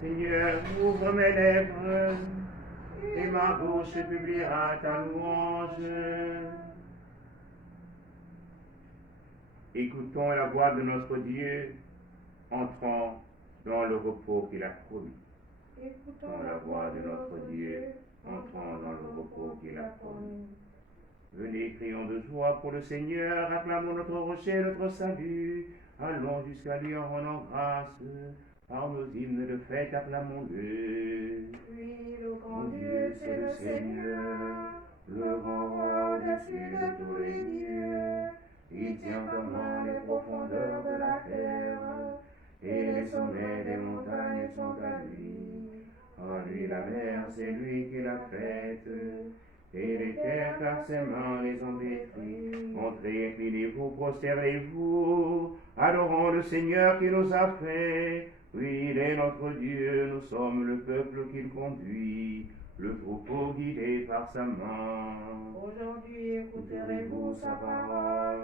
Seigneur, ouvre mes lèvres, et ma bouche publiera ta louange. Écoutons la voix de notre Dieu, entrons dans le repos qu'il a promis. Écoutons la voix de notre Dieu, entrons dans le repos qu'il a promis. Venez, crions de joie pour le Seigneur, acclamons notre rocher, notre salut. Allons jusqu'à lui en rendant grâce, par nos hymnes de fête, acclamons-le. Oui, le grand Dieu, c'est le Seigneur, le grand roi au-dessus de tous les dieux. Il tient en main les profondeurs de la terre, et les sommets des montagnes sont à lui. En lui la mer, c'est lui qui l'a faite, et les terres, car ses mains les ont détruites. Entrez, inclinez-vous, prosternez-vous, adorons le Seigneur qui nous a fait. Oui, il est notre Dieu, nous sommes le peuple qu'il conduit, le troupeau guidé par sa main. Aujourd'hui, écouterez-vous sa parole.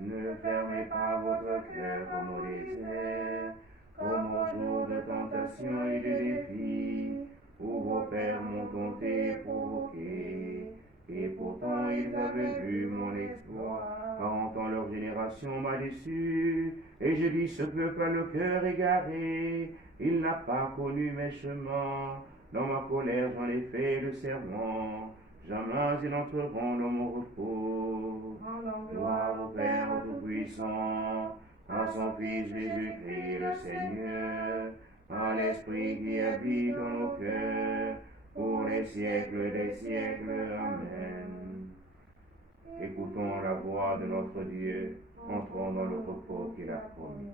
Ne fermez pas votre cœur comme au désert, comme au jour de tentation et de défi, où vos pères m'ont tenté et provoqué. Et pourtant ils avaient vu mon exploit. 40 ans leur génération m'a déçu, et je dis ce peuple a le cœur égaré, il n'a pas connu mes chemins. Dans ma colère j'en ai fait le serment, jamais ils n'entreront dans mon repos. Gloire au Père Tout-Puissant, à son Fils Jésus-Christ le Seigneur, à l'Esprit qui habite dans nos cœurs, pour les siècles des siècles. Amen. Écoutons la voix de notre Dieu, entrons dans le repos qu'il a promis.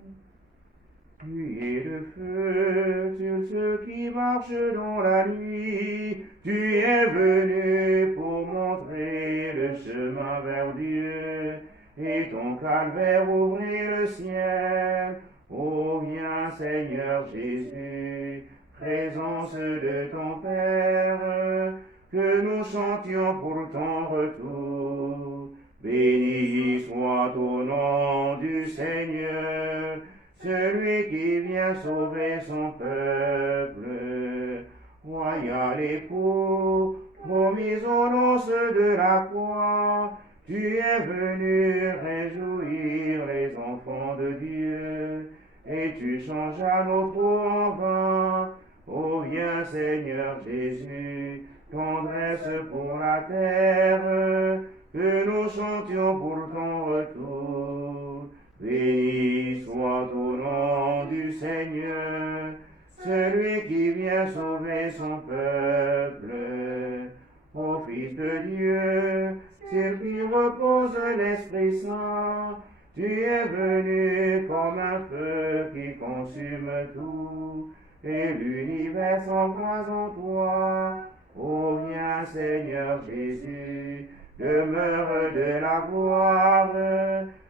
Nuée de feu sur ceux qui marchent dans la nuit, tu es venu pour montrer le chemin vers Dieu, et ton calvaire ouvrit le ciel. Ô viens Seigneur Jésus, présence de ton Père, que nous chantions pour ton retour. Béni soit au nom du Seigneur, celui qui vient sauver son peuple. Royal époux, promis aux noces de la croix, tu es venu réjouir les enfants de Dieu, et tu changeas nos trous en vin. Ô viens Seigneur Jésus, tendresse pour la terre, que nous chantions pour ton retour. Béni soit au nom du Seigneur, celui qui vient sauver son peuple. Ô Fils de Dieu, sur qui repose l'Esprit Saint, tu es venu comme un feu qui consume tout, et l'univers s'embrase en toi. Ô viens Seigneur Jésus, demeure de la gloire,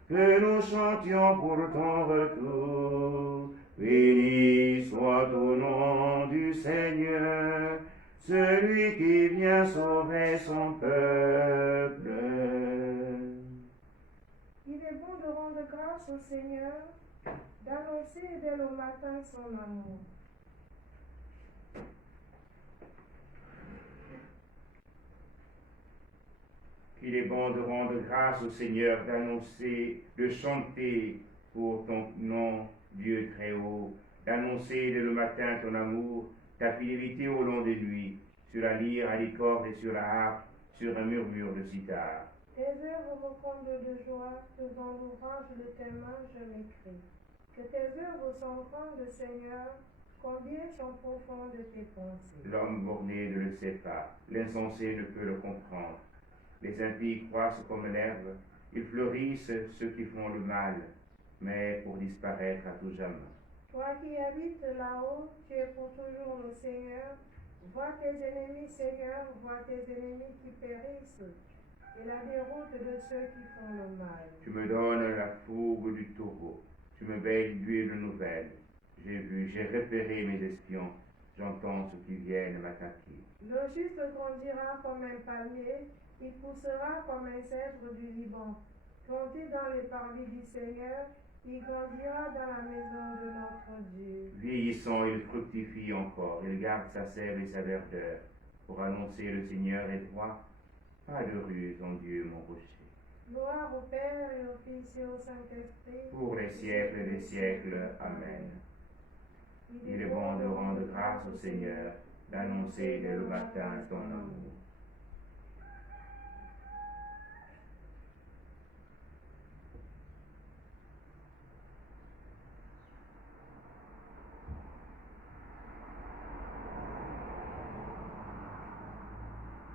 que nous chantions pour ton retour. Béni soit au nom du Seigneur, celui qui vient sauver son peuple. Il est bon de rendre grâce au Seigneur, d'annoncer dès le matin son amour. Il est bon de rendre grâce au Seigneur, d'annoncer, de chanter pour ton nom, Dieu très haut, d'annoncer dès le matin ton amour, ta fidélité au long des nuits, sur la lyre, à l'écorde et sur la harpe, sur un murmure de sitar. Tes œuvres me comblent de joie, devant l'ouvrage de tes mains je m'écris. Que tes œuvres sont grandes, Seigneur, combien sont profondes tes pensées. L'homme borné ne le sait pas, l'insensé ne peut le comprendre. Les impies croissent comme l'herbe, ils fleurissent ceux qui font le mal, mais pour disparaître à tout jamais. Toi qui habites là-haut, tu es pour toujours le Seigneur. Vois tes ennemis, Seigneur, vois tes ennemis qui périssent, et la déroute de ceux qui font le mal. Tu me donnes la fougue du taureau, tu me baignes d'huile nouvelle. J'ai vu, j'ai repéré mes espions, j'entends ceux qui viennent m'attaquer. Le juste grandira comme un palmier, il poussera comme un cèdre du Liban. Planté dans les parvis du Seigneur, il grandira dans la maison de notre Dieu. florissant, il fructifie encore, il garde sa sève et sa verdeur. Pour annoncer le Seigneur est droit, pas de ruse en Dieu mon rocher. Gloire au Père et au Fils et au Saint-Esprit. Pour les siècles des siècles. Amen. Il est bon de rendre grâce au Seigneur, d'annoncer dès le matin ton amour.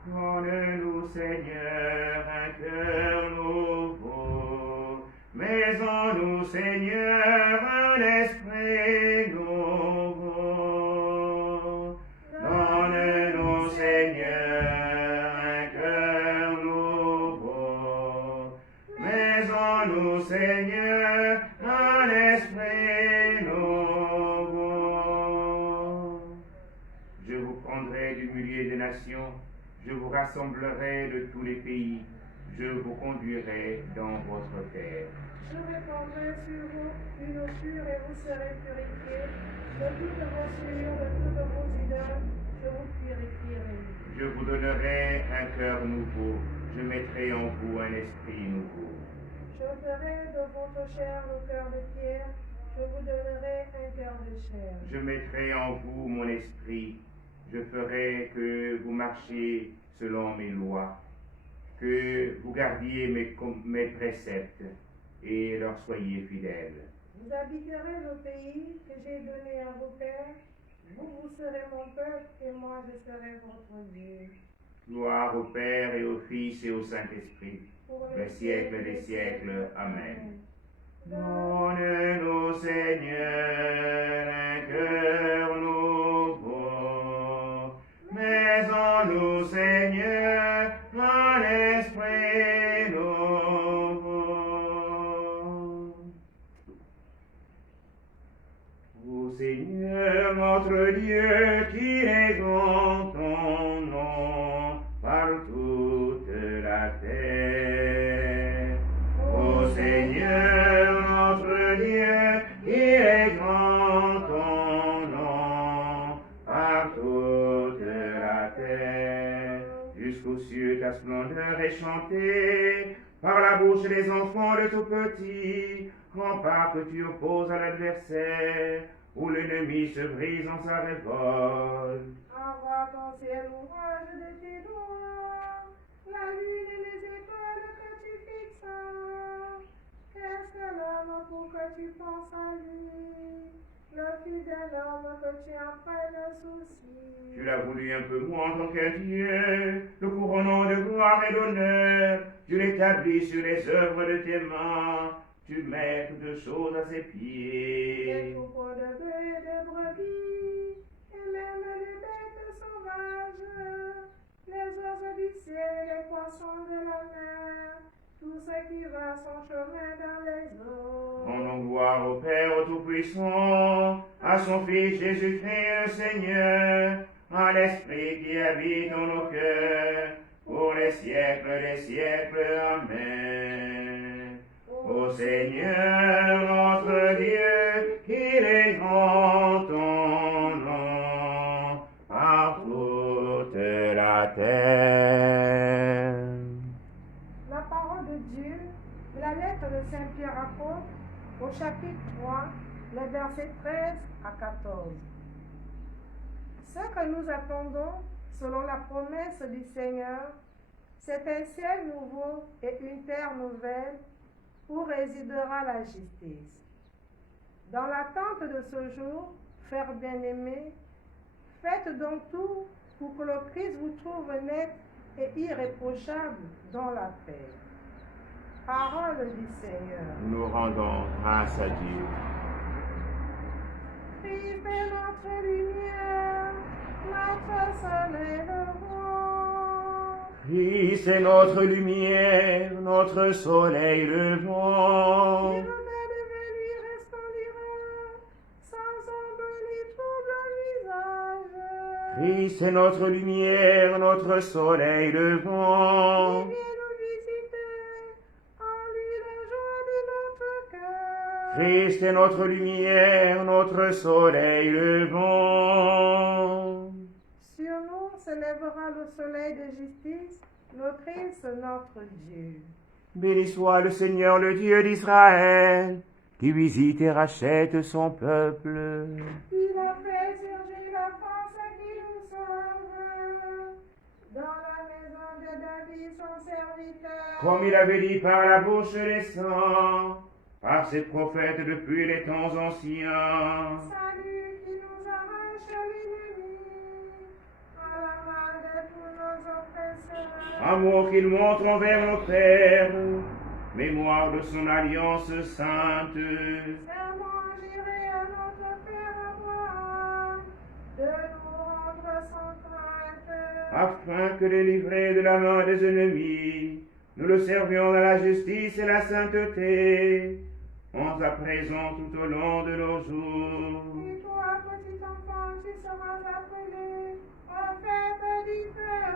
Donne-nous, Seigneur, un cœur nouveau, mais en nous, Seigneur, un esprit nouveau. Donne-nous, Seigneur, un cœur nouveau, mais en nous, Seigneur, un esprit nouveau. Je vous prendrai du milieu des nations, je vous rassemblerai de tous les pays, je vous conduirai dans votre terre. Je répandrai sur vous une eau pure et vous serez purifiés. De toutes vos souillures, de toutes vos idoles, je vous purifierai. Je vous donnerai un cœur nouveau, je mettrai en vous un esprit nouveau. Je ferai de votre chair le cœur de pierre, je vous donnerai un cœur de chair. Je mettrai en vous mon esprit, je ferai que vous marchiez selon mes lois, que vous gardiez mes préceptes et leur soyez fidèles. Vous habiterez le pays que j'ai donné à vos pères, vous serez mon peuple et moi je serai votre Dieu. Gloire au Père et au Fils et au Saint-Esprit, Pour les siècles des siècles. Amen. Donne-nous, Seigneur, un cœur nouveau, mais en nous, Seigneur, un esprit nouveau. Ô Seigneur, notre Dieu, qui est dans ton nom, par toute la terre. Ô Seigneur, notre Dieu, qui est dans ton nom, par toute la terre. Jusqu'aux cieux, ta splendeur est chantée, par la bouche des enfants de tout petits, rempart que tu opposes à l'adversaire, où l'ennemi se brise en sa révolte. envoie ton ciel ouvrage de tes doigts, la lune et les étoiles que tu fixes. Qu'est-ce que l'homme pour que tu penses à lui, le fidèle homme que tu en prennes souci. Tu l'as voulu un peu moins en tant qu'un Dieu, le couronnant de gloire et d'honneur, tu l'établis sur les œuvres de tes mains, tu mets toutes choses à ses Des pieds. troupeaux de bœufs et de brebis, et même les bêtes sauvages, les oiseaux du ciel et les poissons de la mer, tout ce qui va son chemin dans les eaux. Rendons gloire au Père Tout-Puissant, à son Fils Jésus-Christ le Seigneur, à l'Esprit qui habite dans nos cœurs, pour les siècles des siècles. Amen. Ô Seigneur, notre Dieu, qu'il est grand ton nom, par toute la terre. La parole de Dieu, de la lettre de Saint Pierre apôtre, au chapitre 3, les versets 13 à 14. Ce que nous attendons, selon la promesse du Seigneur, c'est un ciel nouveau et une terre nouvelle où résidera la justice. Dans l'attente de ce jour, frères bien-aimés, faites donc tout pour que le Christ vous trouve net et irréprochable dans la paix. Parole du Seigneur. Nous rendons grâce à Dieu. Christ est notre lumière, notre soleil levant. Christ est notre lumière, notre soleil levant. Il de lui resplendira, sans ombre ni trouble visage. Christ est notre lumière, notre soleil levant. Il vient nous visiter, en lui la joie de notre cœur. Christ est notre lumière, notre soleil levant. Sur nous s'élèvera le soleil de justice, notre Christ, notre Dieu. Béni soit le Seigneur, le Dieu d'Israël, qui visite et rachète son peuple. Il a fait surgir la France qui nous sauve. Dans la maison de David, son serviteur. Comme il avait dit par la bouche des saints, par ses prophètes depuis les temps anciens. Salut qui nous arrache l'ennemi, à la main de tous nos oppresseurs. Amour qu'il montre envers nos pères, mémoire de son alliance sainte. Serment juré à notre Père Abraham, de nous rendre sans crainte. Afin que délivrés de la main des ennemis, nous le servions dans la justice et la sainteté, en ta présence tout au long de nos jours. Et toi, petit enfant, tu seras appelé prophète du feu.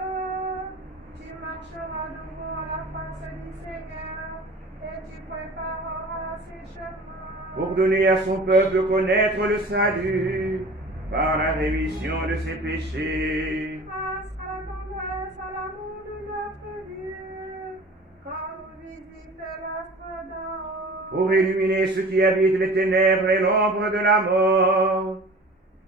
Tu marcheras devant la face du Seigneur et tu prépareras ses chemins. Pour donner à son peuple connaître le salut par la rémission de ses péchés. Grâce à la tendresse, à l'amour de notre Dieu, quand nous visite l'astre d'en haut. Pour illuminer ceux qui habitent les ténèbres et l'ombre de la mort,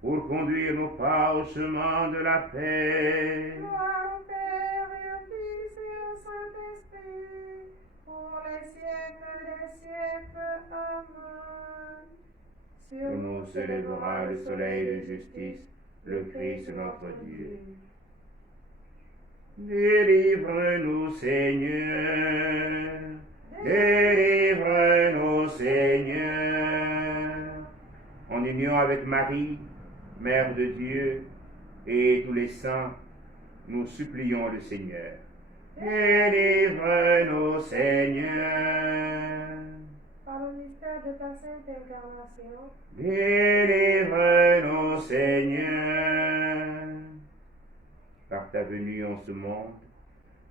pour conduire nos pas au chemin de la paix. Gloire au Père et au Fils et au Saint-Esprit, pour les siècles des siècles. Amen. Sur nous s'élèvera le soleil de justice, le Christ notre Dieu. Délivre-nous, Seigneur. Délivre-nous, Seigneur. En union avec Marie, Mère de Dieu, et tous les saints, nous supplions le Seigneur. Délivre-nous, Seigneur. Par le mystère de ta sainte incarnation, Délivre-nous, Seigneur. Par ta venue en ce monde,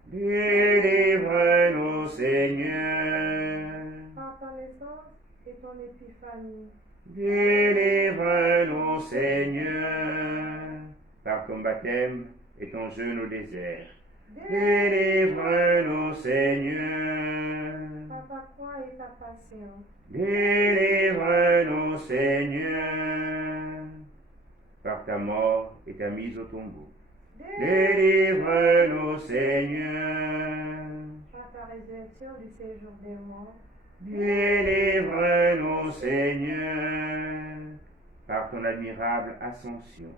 délivre-nous, Seigneur. par ta naissance et ton épiphanie, Délivre-nous, Seigneur. Par ton baptême et ton jeûne au désert, délivre-nous, Seigneur. par ta croix et ta passion, Délivre-nous, Seigneur. Par ta mort et ta mise au tombeau, délivre-nous, Seigneur. par ta résurrection du séjour des morts, Délivre-nous, Seigneur. Par ton admirable ascension,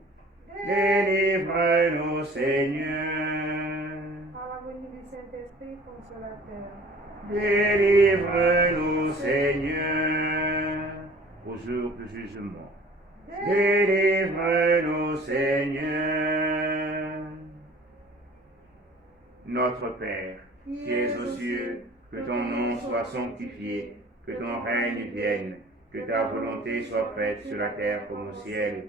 délivre-nous, Seigneur. par la venue du Saint-Esprit consolateur, Délivre-nous, Seigneur, au jour du jugement. Délivre-nous, Seigneur. Notre Père, qui es aux cieux, que ton nom soit sanctifié, que ton règne vienne, que ta volonté soit faite sur la terre comme au ciel.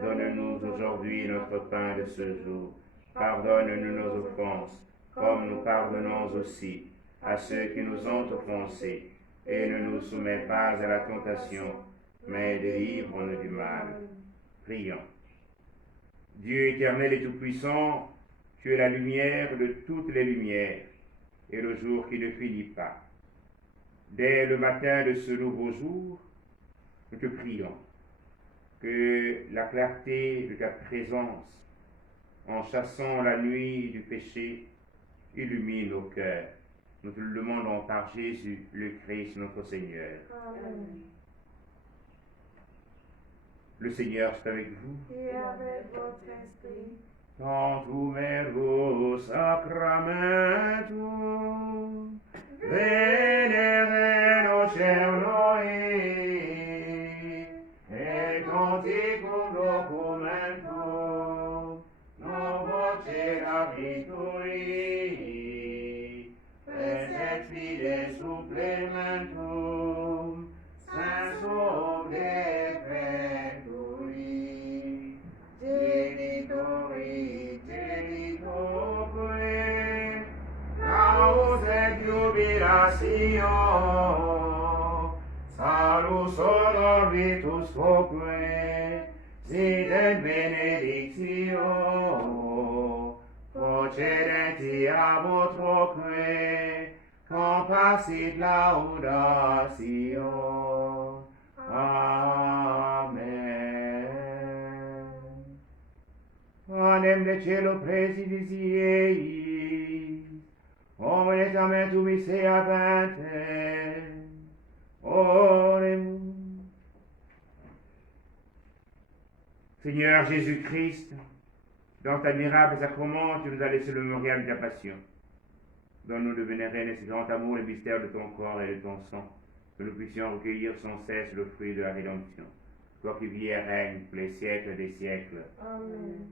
Donne-nous aujourd'hui notre pain de ce jour. Pardonne-nous nos offenses, comme nous pardonnons aussi à ceux qui nous ont offensés, et ne nous soumets pas à la tentation, mais délivre-nous du mal. Prions. Dieu éternel et tout-puissant, tu es la lumière de toutes les lumières, et le jour qui ne finit pas. Dès le matin de ce nouveau jour, nous te prions que la clarté de ta présence, en chassant la nuit du péché, illumine nos cœurs. Nous te le demandons par Jésus, le Christ, notre Seigneur. Amen. Le Seigneur est avec vous. Et avec votre esprit, Tantum ergo sacramentum, venere nocer noi, et canticum documentum, non voce avitui, et fide supplementum, sensu defectui, genitori, genitore, naus et jubilatio, salus votroque, sit benedictio, procedenti a votroque, compassit laudatio. Amen. Panem de cielo presidis ieis, omnes amen tu misea pente. Oremus. Seigneur Jésus-Christ, dans ta admirable sacrement, tu nous as laissé le mémorial de ta passion. Donne-nous de vénérer nest grand amour les mystères de ton corps et de ton sang, que nous puissions recueillir sans cesse le fruit de la rédemption. Toi qui vis et règnes pour les siècles des siècles. Amen.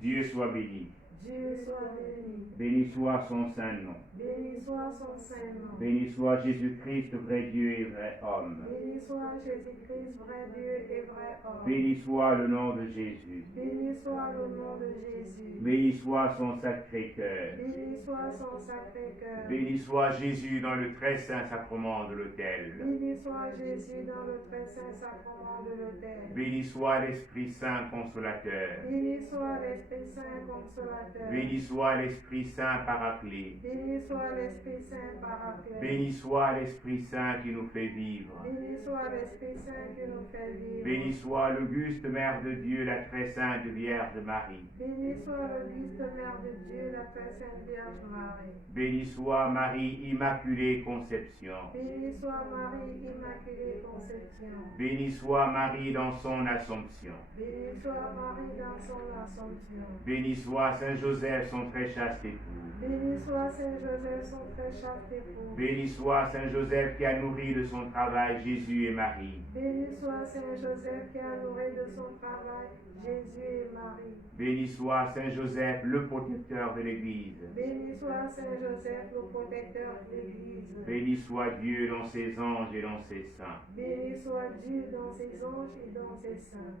Dieu soit béni. Dieu soit béni. Béni soit son saint nom. Béni soit son saint nom. Béni soit Jésus-Christ, vrai Dieu et vrai homme. Béni soit Jésus-Christ, vrai Dieu et vrai homme. Béni soit le nom de Jésus. Béni soit le nom de Jésus. Béni soit son sacré cœur. Béni soit son sacré cœur. Béni soit Jésus dans le très saint sacrement de l'autel. Béni soit Jésus dans le très saint sacrement de l'autel. Béni soit l'Esprit Saint consolateur. Béni soit l'Esprit Saint consolateur. Béni soit l'Esprit Saint paraclet. Béni soit l'Esprit Saint paraclet. Béni soit l'Esprit Saint qui nous fait vivre. Béni soit l'Esprit Saint qui nous fait vivre. Béni soit l'auguste Mère de Dieu, la très sainte Vierge Marie. Béni soit l'auguste Mère de Dieu, la très sainte Vierge Marie. Béni soit Marie Immaculée Conception. Béni soit Marie Immaculée Conception. Béni soit Marie dans son Assomption. Béni soit Marie dans son Assomption. Béni soit Saint Joseph, son très chaste époux. Béni soit Saint Joseph, son très chaste époux. Béni soit Saint Joseph qui a nourri de son travail Jésus et Marie. Béni soit Saint Joseph qui a nourri de son travail Jésus et Marie. Béni soit Saint Joseph, le protecteur de l'Église. Béni soit Saint Joseph, le protecteur de l'Église. Béni soit Dieu dans ses anges et dans ses saints. Béni soit Dieu dans ses anges et dans ses saints.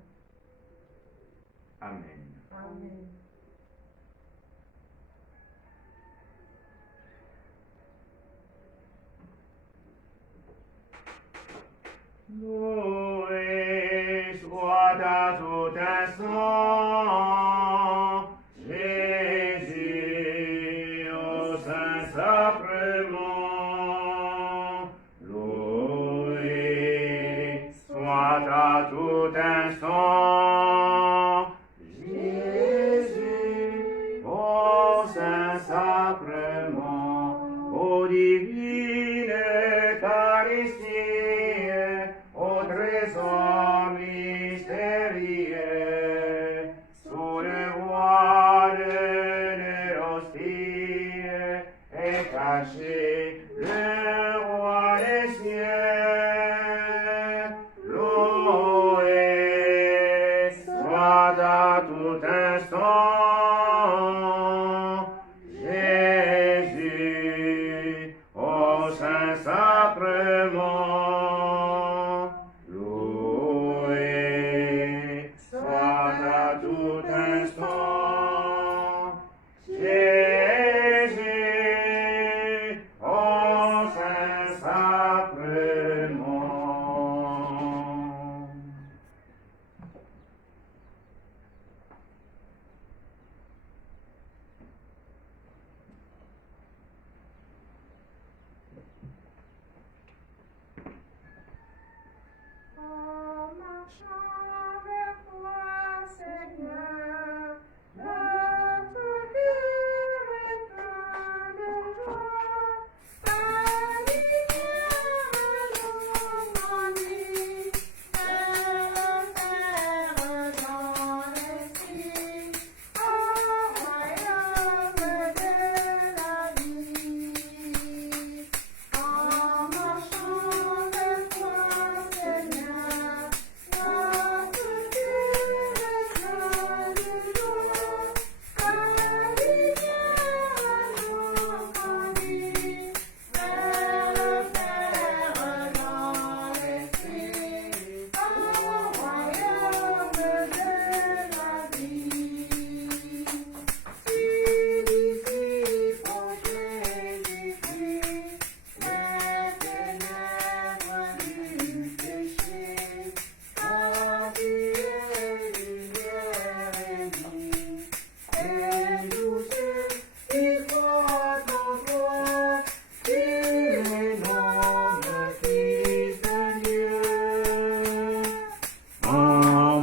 Amen. Amen. Loué soit à tout instant Jésus au Saint Sacrement. Loué soit à tout instant Jésus au Saint Sacrement, au divine Eucharistie, au trésor mystérieux, sous le voile de l'hostie, est caché le roi des cieux. Loué soit à tout instant Jésus au Saint Sacrement. Loué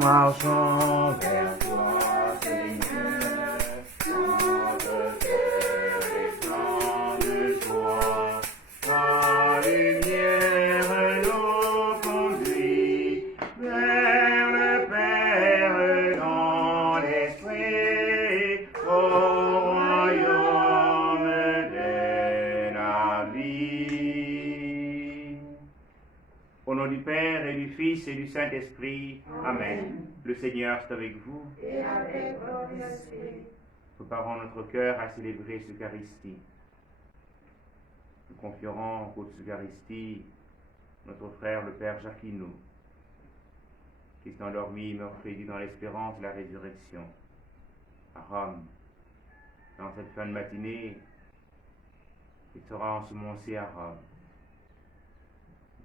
marchons vers toi, Seigneur, notre cœur défend de joie. Ta lumière nous conduit vers le Père dans l'esprit, au royaume de la vie. Au nom du Père et du Fils et du Saint-Esprit, Amen. Le Seigneur est avec vous. Et avec votre esprit. Préparons notre cœur à célébrer cette Eucharistie. Nous confierons pour cette Eucharistie notre frère le Père Jacquino, qui est endormi, meurtri dans l'espérance de la résurrection, à Rome. Dans cette fin de matinée, il sera ensemencé à Rome.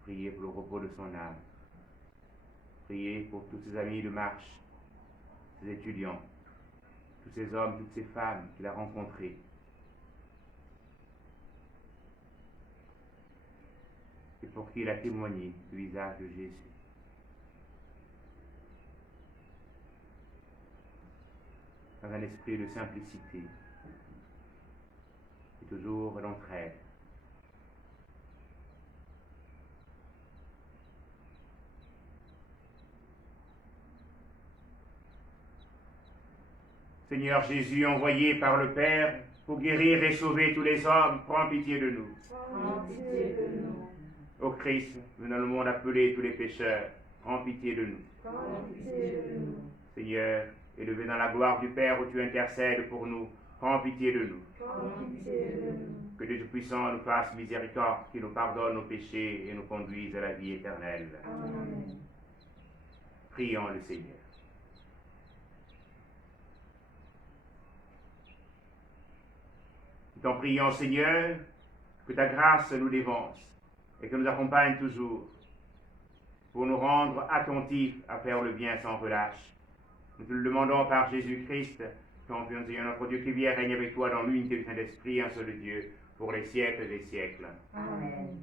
Priez pour le repos de son âme. Priez pour tous ses amis de marche, ses étudiants, tous ces hommes, toutes ces femmes qu'il a rencontrés. Et pour qui il a témoigné du visage de Jésus. Dans un esprit de simplicité et toujours d'entraide. Seigneur Jésus, envoyé par le Père pour guérir et sauver tous les hommes, prends pitié de nous. Prends pitié de nous. Ô Christ, venant le monde appeler tous les pécheurs, prends pitié de nous. Prends pitié de nous. Seigneur, élevé dans la gloire du Père où tu intercèdes pour nous, prends pitié de nous. Prends pitié de nous. Que Dieu Tout-Puissant nous fasse miséricorde, qu'il nous pardonne nos péchés et nous conduise à la vie éternelle. Amen. Prions le Seigneur. Nous t'en prions, Seigneur, que ta grâce nous dévance et que nous accompagne toujours pour nous rendre attentifs à faire le bien sans relâche. Nous te le demandons par Jésus-Christ, ton Fils, Seigneur, notre Dieu, qui vit et règne avec toi dans l'unité du Saint-Esprit, un seul Dieu, pour les siècles des siècles. Amen.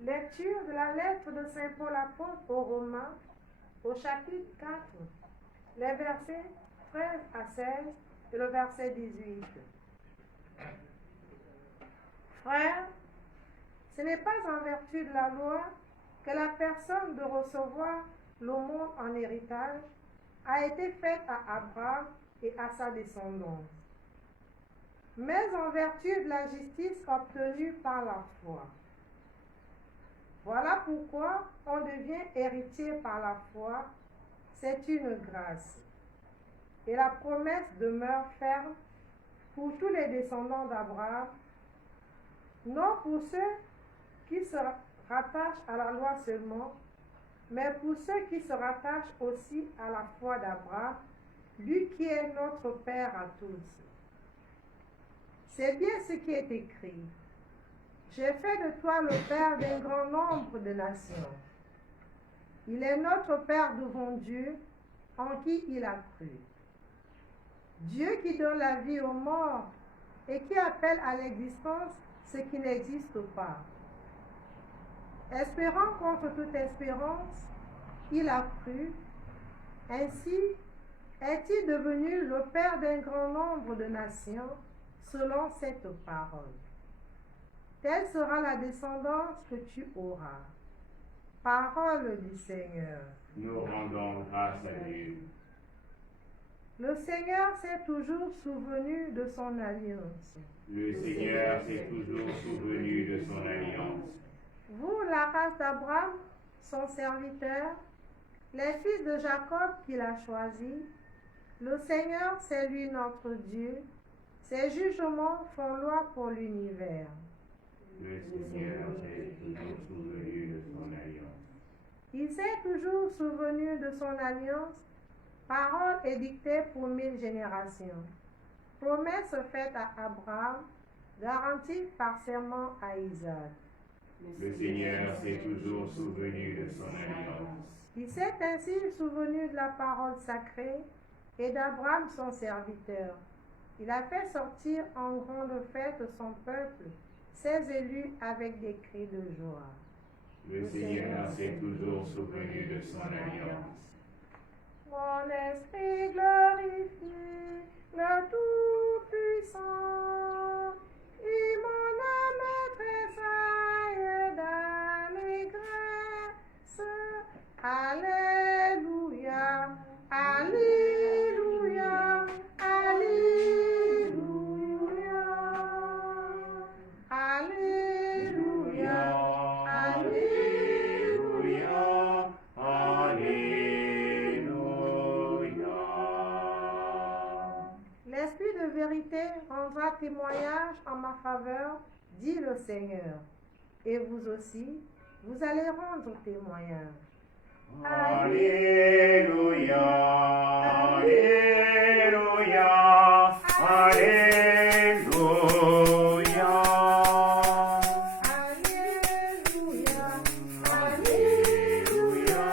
Lecture de la lettre de Saint Paul apôtre aux Romains, au chapitre 4, les versets 13 à 16 et le verset 18. Frères, ce n'est pas en vertu de la loi que la personne de recevoir l'aumône en héritage a été faite à Abraham et à sa descendance, mais en vertu de la justice obtenue par la foi. Voilà pourquoi on devient héritier par la foi, c'est une grâce. Et la promesse demeure ferme pour tous les descendants d'Abraham, non pour ceux qui se rattachent à la loi seulement, mais pour ceux qui se rattachent aussi à la foi d'Abraham, lui qui est notre Père à tous. C'est bien ce qui est écrit. J'ai fait de toi le père d'un grand nombre de nations. Il est notre Père devant Dieu, en qui il a cru. Dieu qui donne la vie aux morts et qui appelle à l'existence ce qui n'existe pas. Espérant contre toute espérance, il a cru. Ainsi est-il devenu le Père d'un grand nombre de nations, selon cette parole. Telle sera la descendance que tu auras. Parole du Seigneur. Nous rendons grâce à Dieu. Le Seigneur s'est toujours souvenu de son alliance. Le Seigneur s'est toujours souvenu de son alliance. Vous, la race d'Abraham, son serviteur, les fils de Jacob qu'il a choisis, le Seigneur, c'est lui notre Dieu. Ses jugements font loi pour l'univers. Le Seigneur s'est toujours souvenu de son alliance. Il s'est toujours souvenu de son alliance, parole édictée pour 1000 générations. Promesse faite à Abraham, garantie par serment à Isaac. Le Seigneur s'est toujours souvenu de son alliance. Il s'est ainsi souvenu de la parole sacrée et d'Abraham son serviteur. Il a fait sortir en grande fête son peuple, ses élus avec des cris de joie. Le Seigneur s'est toujours souvenu de son alliance. Mon esprit glorifie le Tout-Puissant, et mon âme tressaille d'allégresse. Alléluia, Alléluia, Alléluia, Alléluia, Alléluia, Alléluia. L'Esprit de vérité rendra témoignage en ma faveur, dit le Seigneur. Et vous aussi, vous allez rendre témoignage. Alléluia, Alléluia, Alléluia. Alléluia, Alléluia,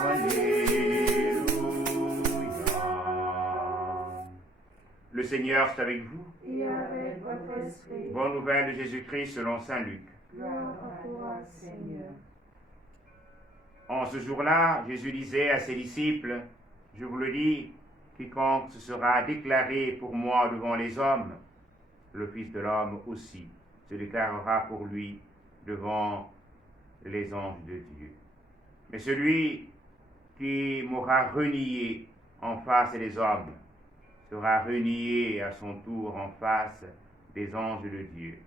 Alléluia. Le Seigneur est avec vous. et avec votre esprit. Bonne nouvelle de Jésus-Christ selon saint Luc. Gloire à toi, Seigneur. En ce jour-là, Jésus disait à ses disciples, « Je vous le dis, quiconque se sera déclaré pour moi devant les hommes, le Fils de l'homme aussi se déclarera pour lui devant les anges de Dieu. Mais celui qui m'aura renié en face des hommes sera renié à son tour en face des anges de Dieu.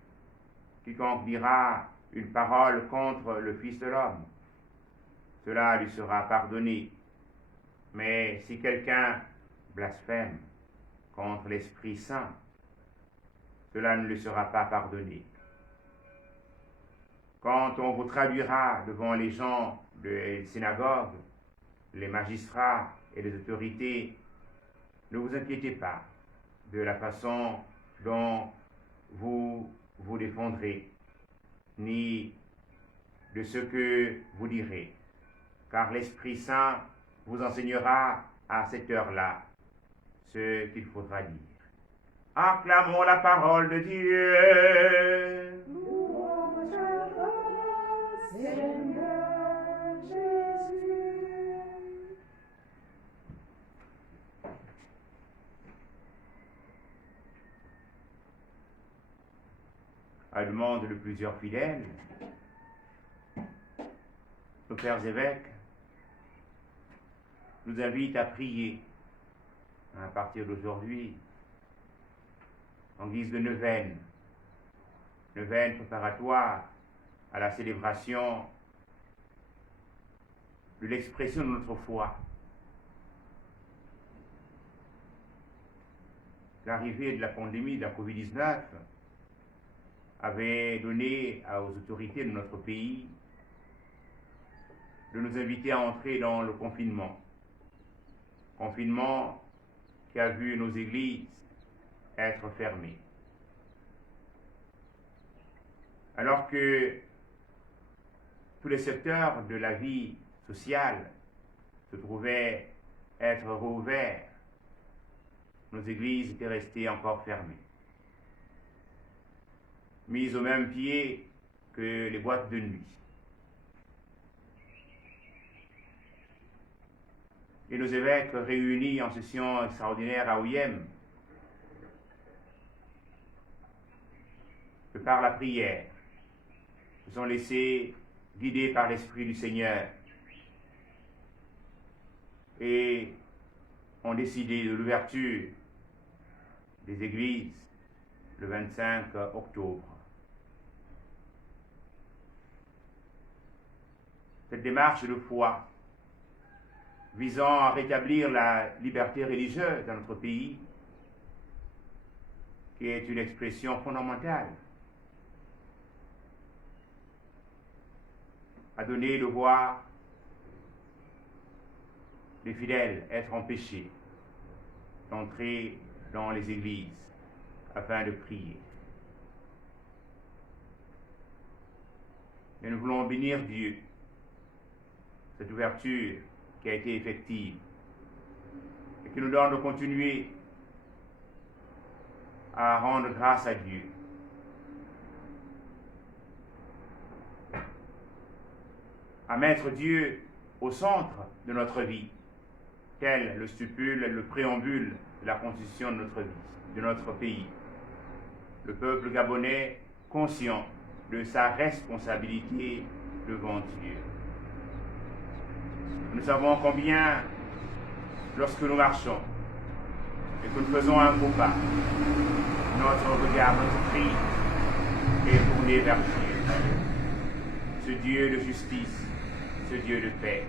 Quiconque dira une parole contre le Fils de l'homme, cela lui sera pardonné. Mais si quelqu'un blasphème contre l'Esprit Saint, cela ne lui sera pas pardonné. Quand on vous traduira devant les gens des synagogues, les magistrats et les autorités, ne vous inquiétez pas de la façon dont vous vous défendrez, ni de ce que vous direz, car l'Esprit Saint vous enseignera à cette heure-là ce qu'il faudra dire. Acclamons la parole de Dieu. Louange à toi, Seigneur Jésus. À la demande de plusieurs fidèles, nos pères évêques nous invitent à prier à partir d'aujourd'hui en guise de neuvaine préparatoire à la célébration de l'expression de notre foi. L'arrivée de la pandémie de la Covid-19 avait donné aux autorités de notre pays de nous inviter à entrer dans le confinement. Confinement qui a vu nos églises être fermées. Alors que tous les secteurs de la vie sociale se trouvaient être rouverts, nos églises étaient restées encore fermées, mises au même pied que les boîtes de nuit. Et nos évêques réunis en session extraordinaire à Oyem, que par la prière, se sont laissés guider par l'Esprit du Seigneur et ont décidé de l'ouverture des églises le 25 octobre. Cette démarche de foi visant à rétablir la liberté religieuse dans notre pays, qui est une expression fondamentale, a donné de voir les fidèles être empêchés d'entrer dans les églises afin de prier. Et nous voulons bénir Dieu cette ouverture qui a été effective et qui nous donne de continuer à rendre grâce à Dieu. À mettre Dieu au centre de notre vie, tel le stipule le préambule de la constitution de notre vie, de notre pays. Le peuple gabonais conscient de sa responsabilité devant Dieu. Nous savons combien, lorsque nous marchons et que nous faisons un faux pas, notre regard, notre cri est tourné vers Dieu, ce Dieu de justice, ce Dieu de paix,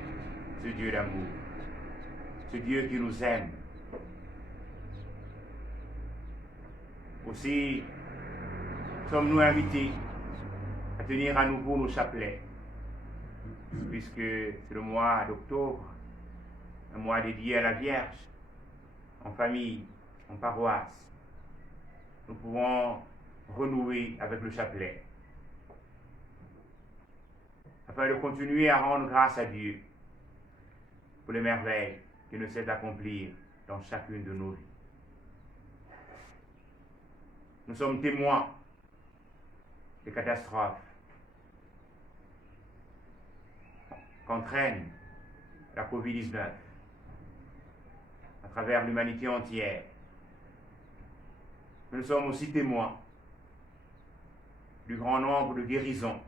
ce Dieu d'amour, ce Dieu qui nous aime. Aussi, sommes-nous invités à tenir à nouveau nos chapelets, puisque c'est le mois d'octobre, un mois dédié à la Vierge, en famille, en paroisse. Nous pouvons renouer avec le chapelet, afin de continuer à rendre grâce à Dieu pour les merveilles qu'il nous sait d'accomplir dans chacune de nos vies. Nous sommes témoins des catastrophes qu'entraîne la COVID-19 à travers l'humanité entière. Mais nous sommes aussi témoins du grand nombre de guérisons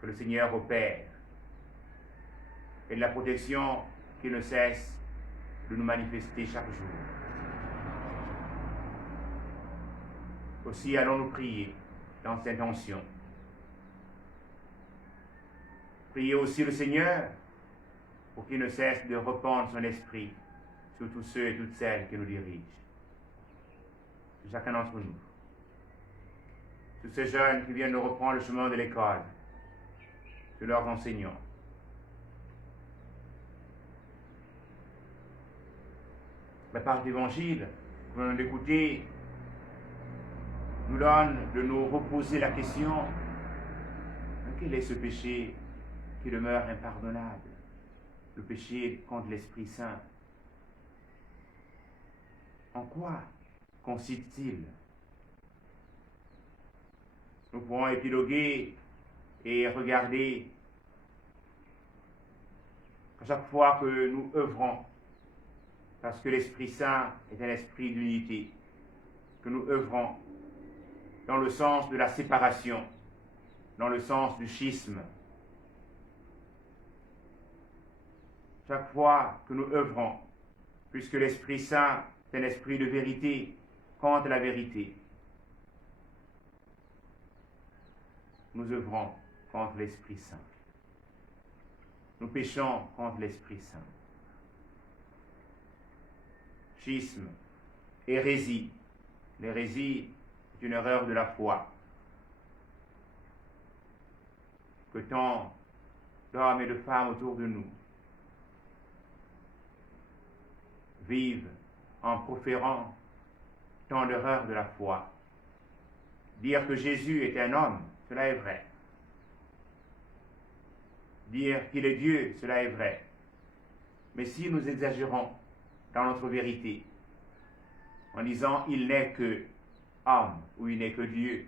que le Seigneur opère et de la protection qui ne cesse de nous manifester chaque jour. Aussi allons-nous prier dans cette intention. Priez aussi le Seigneur pour qu'il ne cesse de répandre son esprit sur tous ceux et toutes celles qui nous dirigent. Sur chacun d'entre nous. Tous ces jeunes qui viennent de reprendre le chemin de l'école, sur leurs enseignants. La part d'évangile que nous venons d'écouter nous donne de nous reposer la question: quel est ce péché qui demeure impardonnable? Le péché contre l'Esprit Saint. En quoi consiste-t-il? Nous pourrons épiloguer et regarder à chaque fois que nous œuvrons, parce que l'Esprit Saint est un esprit d'unité, que nous œuvrons dans le sens de la séparation, dans le sens du schisme. Chaque fois que nous œuvrons, puisque l'Esprit Saint est un esprit de vérité contre la vérité, nous œuvrons contre l'Esprit Saint. Nous péchons contre l'Esprit Saint. Schisme, hérésie. L'hérésie est une erreur de la foi que tant d'hommes et de femmes autour de nous vivent en proférant tant d'erreurs de la foi. Dire que Jésus est un homme, cela est vrai. Dire qu'il est Dieu, cela est vrai. Mais si nous exagérons dans notre vérité, en disant il n'est que homme ou il n'est que Dieu,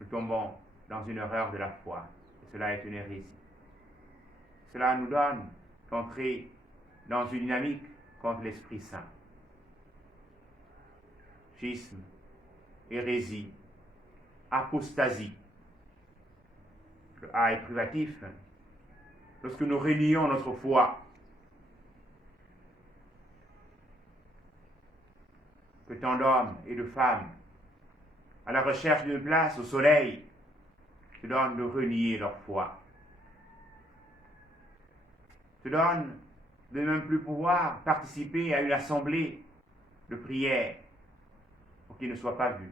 nous tombons dans une erreur de la foi. Et cela est une hérésie. Cela nous donne d'entrer dans une dynamique contre l'Esprit Saint. Schisme, hérésie, apostasie. Le A est privatif. Lorsque nous réunions notre foi, que tant d'hommes et de femmes, à la recherche d'une place au soleil, se donnent de renier leur foi, se donnent de ne même plus pouvoir participer à une assemblée de prière pour qu'ils ne soient pas vus.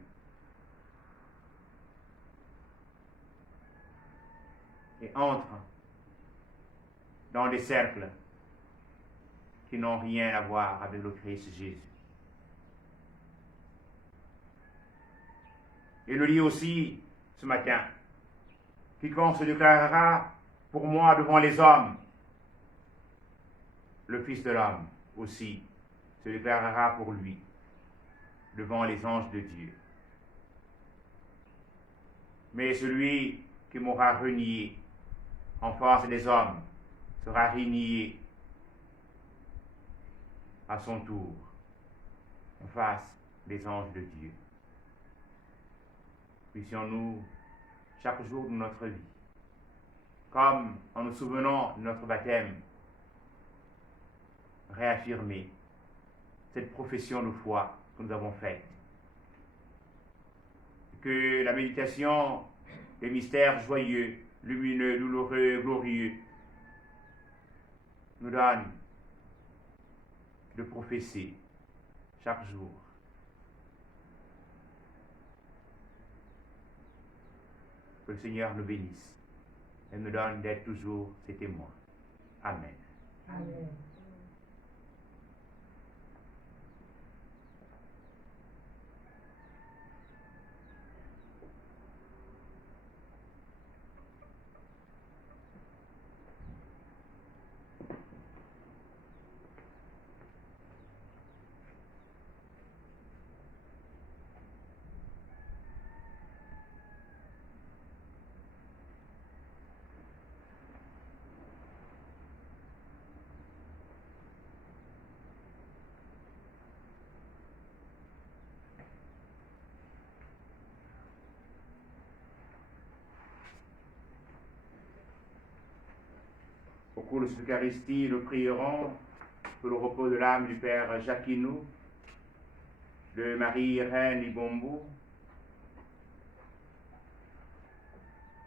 Et entrent dans des cercles qui n'ont rien à voir avec le Christ Jésus. Et le dit aussi ce matin: quiconque se déclarera pour moi devant les hommes, le Fils de l'homme aussi se déclarera pour lui devant les anges de Dieu. Mais celui qui m'aura renié en face des hommes sera renié à son tour en face des anges de Dieu. Puissions-nous, chaque jour de notre vie, comme en nous souvenant de notre baptême, réaffirmer cette profession de foi que nous avons faite. Que la méditation des mystères joyeux, lumineux, douloureux, glorieux nous donne de professer chaque jour. Que le Seigneur nous bénisse et nous donne d'être toujours ses témoins. Amen. Amen. Au cours de cette Eucharistie, nous prierons pour le repos de l'âme du Père Jacquinou, de Marie-Irène Ibombo,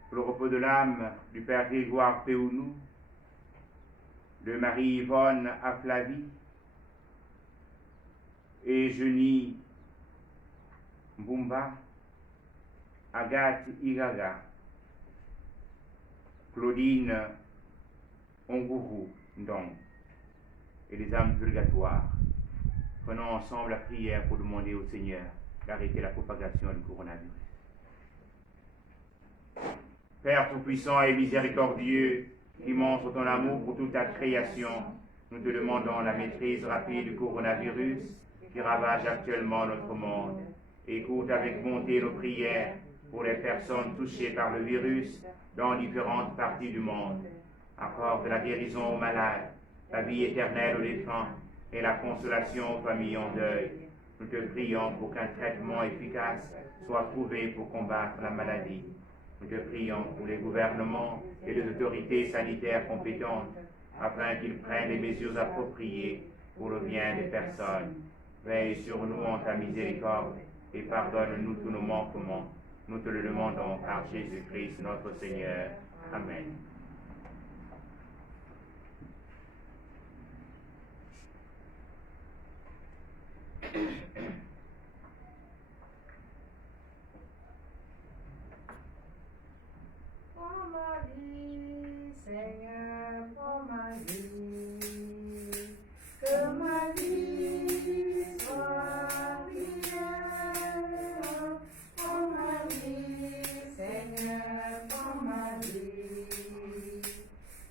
pour le repos de l'âme du Père Grégoire Péounou, de Marie-Yvonne Aflavi et Jenny Mbumba, Agathe Igaga, Claudine Onguru Ndong et les âmes purgatoires. Prenons ensemble la prière pour demander au Seigneur d'arrêter la propagation du coronavirus. Père Tout-Puissant et miséricordieux, qui montre ton amour pour toute ta création, nous te demandons la maîtrise rapide du coronavirus qui ravage actuellement notre monde. Écoute avec bonté nos prières pour les personnes touchées par le virus dans différentes parties du monde. Accorde la guérison aux malades, la vie éternelle aux défunts et la consolation aux familles en deuil. Nous te prions pour qu'un traitement efficace soit trouvé pour combattre la maladie. Nous te prions pour les gouvernements et les autorités sanitaires compétentes afin qu'ils prennent les mesures appropriées pour le bien des personnes. Veille sur nous en ta miséricorde et pardonne-nous tous nos manquements. Nous te le demandons par Jésus-Christ notre Seigneur. Amen. Prends ma vie, Seigneur, prends ma vie, que ma vie soit prière. Prends ma vie, Seigneur, prends ma vie,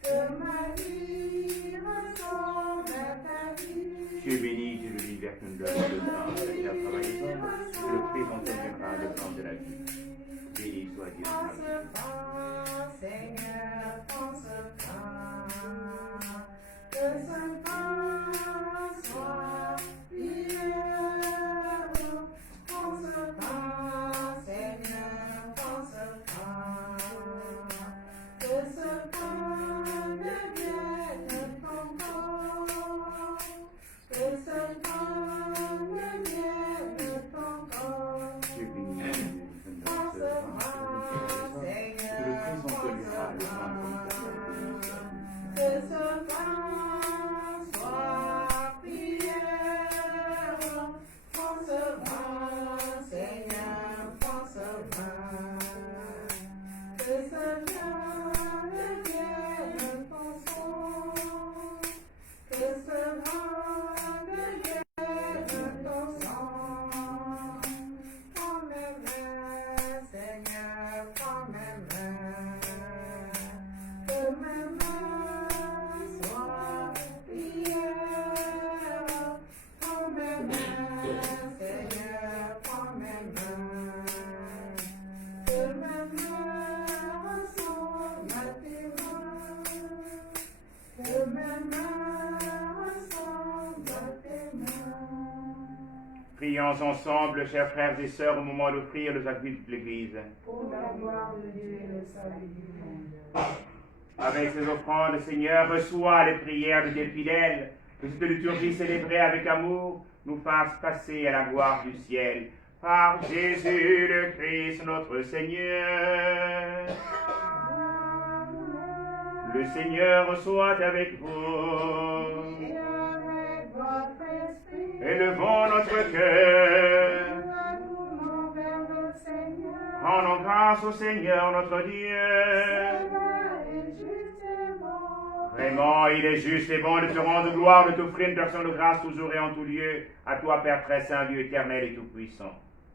que ma vie ressemble à ta vie. Tu es béni, Dieu de l'univers qui nous donne le pain de la terre travailleuse, et le fruit dont on viendra le pain de la vie. Béni soit Dieu. Prends ce pain, Seigneur, prends ce pain, que ce pain soit prière. Prends ce pain, Seigneur, prends ce pain, que ce pain devienne ton corps, que ce pain devienne ton corps. Tu es béni, Dieu de l'univers qui nous donne ce pain de la terre travailleuse, et le Prions ensemble, chers frères et sœurs, au moment d'offrir le sacrifice de l'Église. Pour la gloire de Dieu et le salut du monde. Avec ces offrandes, Seigneur, reçois les prières de tes fidèles, que cette liturgie célébrée avec amour nous fasse passer à la gloire du ciel. Par Jésus le Christ, notre Seigneur. Le Seigneur soit avec vous. Et avec votre esprit. Élevons notre cœur. Nous vers le Seigneur. Rendons grâce au Seigneur notre Dieu. Vraiment, il est juste et bon de te rendre gloire, de t'offrir une personne de grâce toujours et en tout lieu, à toi, Père très saint, Dieu éternel et tout-puissant.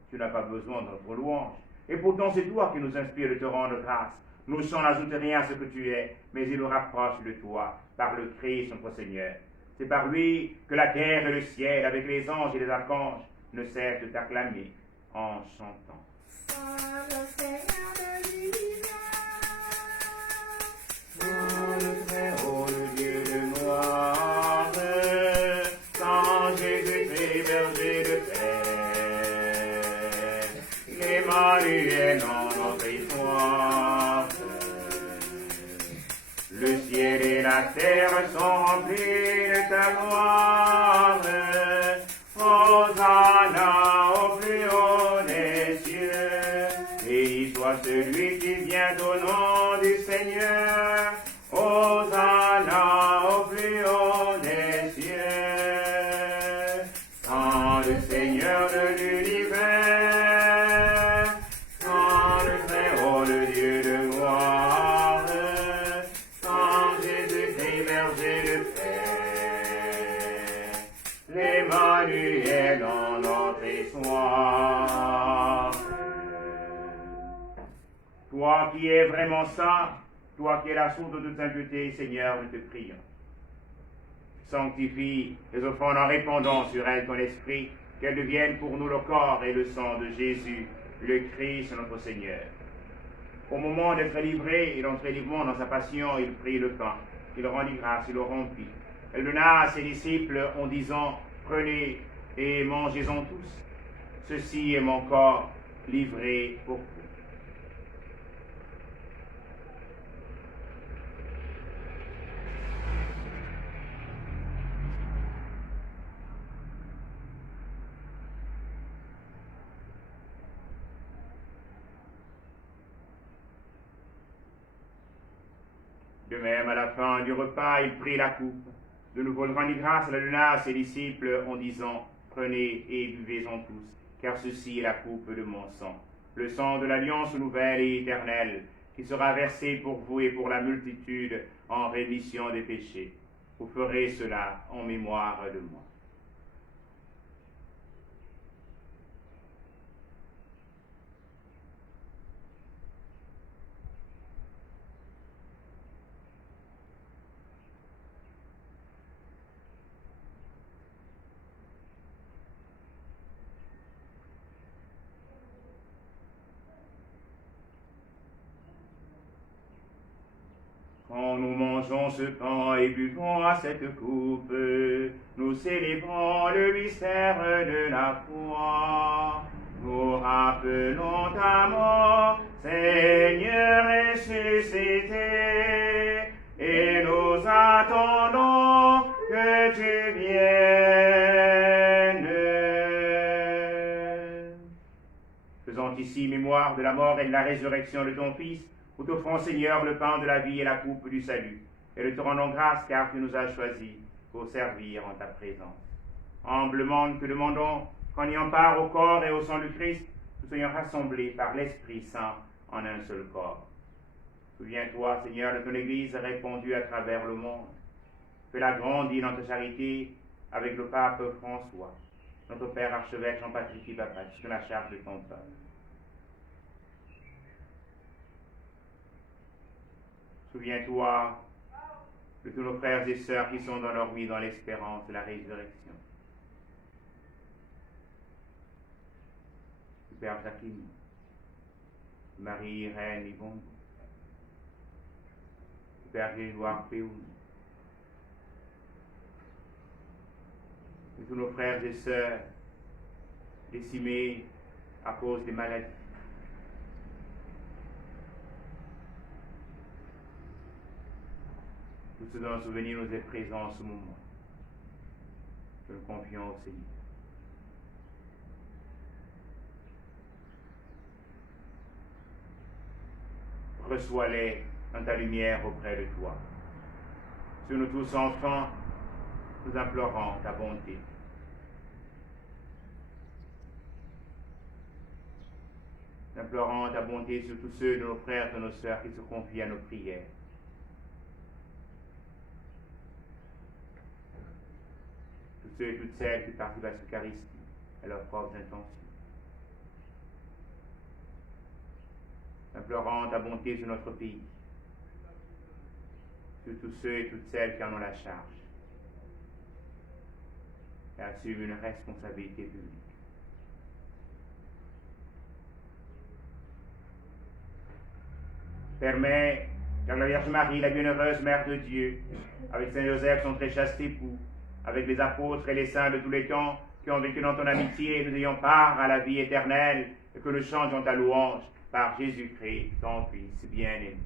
Tu n'as pas besoin de notre louange. Et pourtant, c'est toi qui nous inspires de te rendre grâce. Nous sans n'ajouter rien à ce que tu es, mais il nous rapproche de toi, par le Christ notre Seigneur. C'est par lui que la terre et le ciel, avec les anges et les archanges, ne cessent de t'acclamer en chantant. Le Seigneur de l'univers. Le Très-Haut, le Dieu de gloire, sans Jésus-Christ, berger de paix, l'Emmanuel en notre histoire. Le ciel et la terre sont remplis de ta gloire. Hosanna au plus haut des cieux. Béni soit celui qui vient au nom du Seigneur. Hosanna au plus haut des cieux. Sans le Seigneur de l'univers, sans le Très-Haut, le Dieu de gloire, sans Jésus-Christ, berger de paix, l'Emmanuel dans notre histoire. Toi qui es vraiment saint, toi qui es la source de toute sainteté, Seigneur, nous te prions. Sanctifie les offrandes en répandant sur elles ton esprit, qu'elles deviennent pour nous le corps et le sang de Jésus, le Christ, notre Seigneur. Au moment d'être livré et d'entrer librement dans sa passion, il prit le pain, il rendit grâce, il le rompit. Elle donna à ses disciples en disant, prenez et mangez-en tous. Ceci est mon corps livré pour vous. De même, à la fin du repas, il prit la coupe. De nouveau, il rendit grâce, la donna à ses disciples en disant, prenez et buvez-en tous, car ceci est la coupe de mon sang, le sang de l'alliance nouvelle et éternelle, qui sera versé pour vous et pour la multitude en rémission des péchés. Vous ferez cela en mémoire de moi. Quand nous mangeons ce pain et buvons à cette coupe, nous célébrons le mystère de la foi. Nous rappelons ta mort, Seigneur ressuscité, et nous attendons que tu viennes. Faisant ici mémoire de la mort et de la résurrection de ton Fils, nous t'offrons, Seigneur, le pain de la vie et la coupe du salut, et nous te rendons grâce car tu nous as choisis pour servir en ta présence. Humblement, nous te demandons qu'en ayant part au corps et au sang du Christ, nous soyons rassemblés par l'Esprit Saint en un seul corps. Souviens-toi, Seigneur, de ton Église répandue à travers le monde. Fais-la grandir dans ta charité avec le pape François, notre Père archevêque Jean-Patrick Papa, sur la charge de ton peuple. Souviens-toi de tous nos frères et sœurs qui sont endormis dans l'espérance de la résurrection. Du Père Jacqueline, Marie Reine Yvonne, du Père Grégoire Péoul, de tous nos frères et sœurs décimés à cause des maladies. Tout ce dont un souvenir nous est présent en ce moment, que nous confions au Seigneur. Reçois-les dans ta lumière auprès de toi. Sur nous tous enfants, nous implorons ta bonté. Nous implorons ta bonté sur tous ceux de nos frères et de nos sœurs qui se confient à nos prières. Tous ceux et toutes celles qui participent à l'Eucharistie, à leurs propres intentions. Nous implorons ta bonté sur notre pays, sur tous ceux et toutes celles qui en ont la charge et assument une responsabilité publique. Permets car la Vierge Marie, la bienheureuse Mère de Dieu, avec Saint Joseph, son très chaste époux, avec les apôtres et les saints de tous les temps qui ont vécu dans ton amitié, nous ayons part à la vie éternelle et que nous chantions ta louange par Jésus-Christ, ton Fils bien-aimé.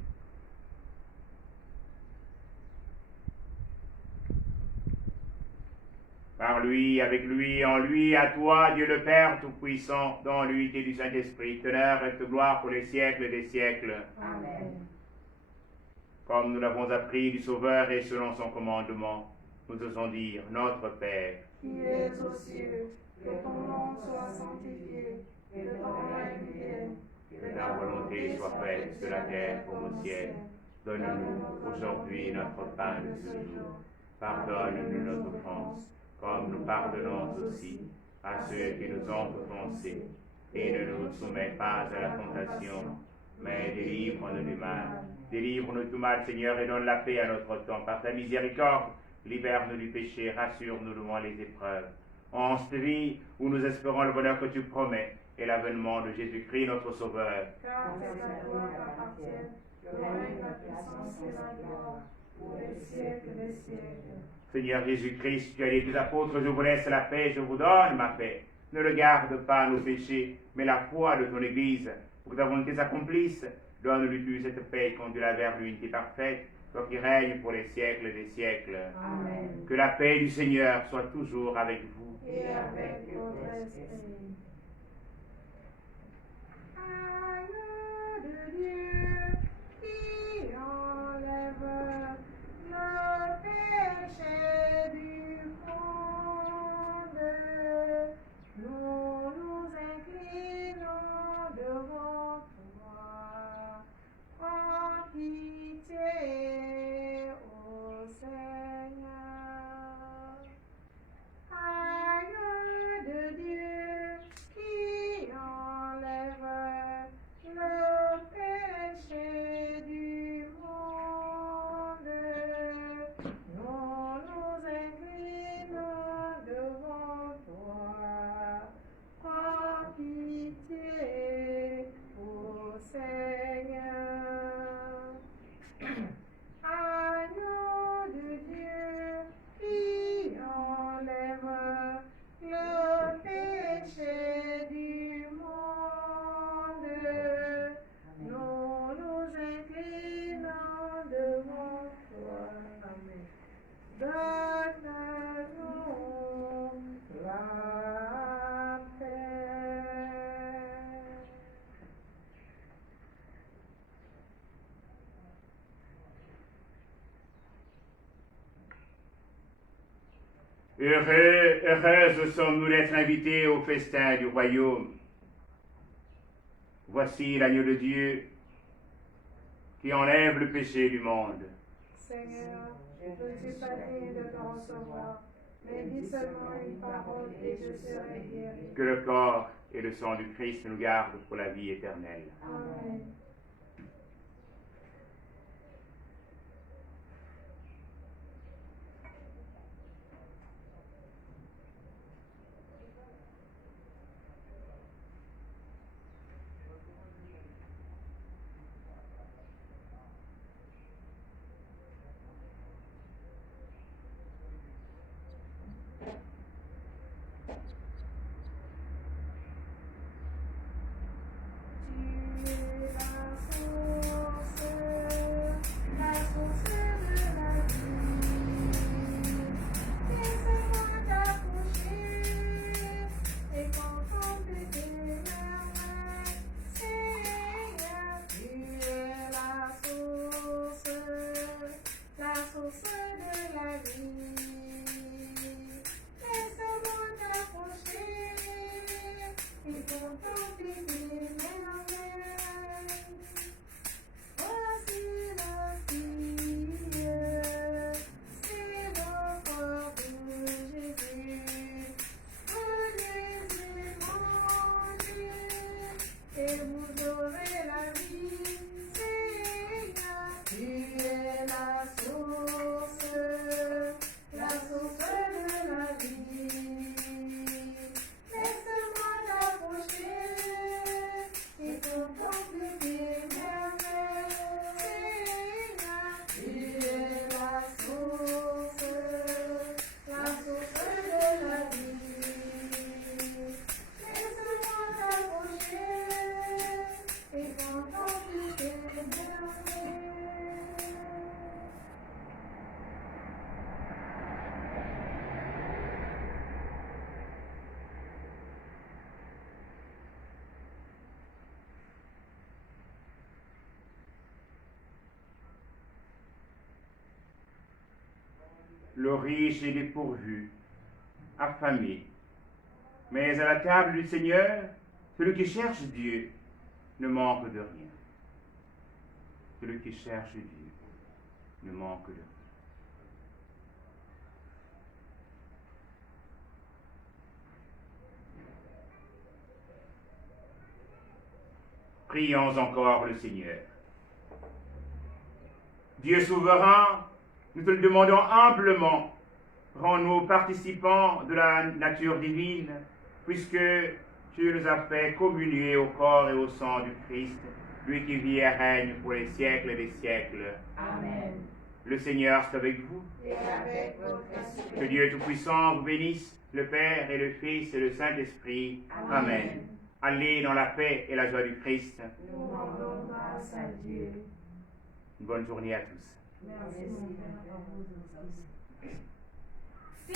Par lui, avec lui, en lui, à toi, Dieu le Père Tout-Puissant, dans l'unité du Saint-Esprit, teneur et gloire pour les siècles des siècles. Amen. Comme nous l'avons appris du Sauveur et selon son commandement, nous osons dire, Notre Père, Qui es aux cieux, que ton nom soit sanctifié, que ton règne vienne, que ta volonté soit faite sur la terre comme au ciel. Donne-nous aujourd'hui notre pain de ce jour. Pardonne-nous nos offenses, comme nous pardonnons aussi à ceux qui nous ont offensés. Et ne nous soumets pas à la tentation, mais délivre-nous du mal. Délivre-nous du mal, Seigneur, et donne la paix à notre temps. Par ta miséricorde, libère-nous du péché, rassure-nous devant les épreuves. En cette vie où nous espérons le bonheur que tu promets et l'avènement de Jésus-Christ, notre Sauveur. car c'est à toi qu'appartiennent le règne, la puissance et la gloire, pour les siècles des siècles. Seigneur Jésus-Christ, tu as dit à tes apôtres, je vous laisse la paix, je vous donne ma paix. Ne regarde pas nos péchés, mais la foi de ton Église. Pour que ta volonté s'accomplisse, donne-lui cette paix et conduis-la vers l'unité parfaite, toi qui règnes pour les siècles des siècles. Amen. Que la paix du Seigneur soit toujours avec vous. Et avec votre esprit. Agneau de Dieu qui enlève le péché du monde, nous nous inclinons devant toi. Prends pitié, ô Seigneur. Agneau de Dieu qui enlève le péché du monde, nous nous inclinons devant toi. Prends pitié, ô Seigneur. Agneau de Dieu qui enlève le péché du monde, nous nous inclinons devant toi. Amen. Donne-nous la paix. Heureuses sommes-nous d'être invités au festin du royaume. Voici l'agneau de Dieu qui enlève le péché du monde. Seigneur, je ne suis pas digne de te recevoir, mais dis seulement une parole et je serai guéri. Que le corps et le sang du Christ nous gardent pour la vie éternelle. Amen. le riche est dépourvu, affamé. Mais à la table du Seigneur, celui qui cherche Dieu ne manque de rien. Celui qui cherche Dieu ne manque de rien. Prions encore le Seigneur. Dieu souverain, nous te le demandons humblement. Rends-nous participants de la nature divine, puisque tu nous as fait communier au corps et au sang du Christ, lui qui vit et règne pour les siècles des siècles. Amen. Le Seigneur soit avec vous. Et avec votre esprit. Que Dieu Tout-Puissant vous bénisse, le Père et le Fils et le Saint-Esprit. Amen. Allez dans la paix et la joie du Christ. Nous rendons grâce à Dieu. Une bonne journée à tous. Merci. Si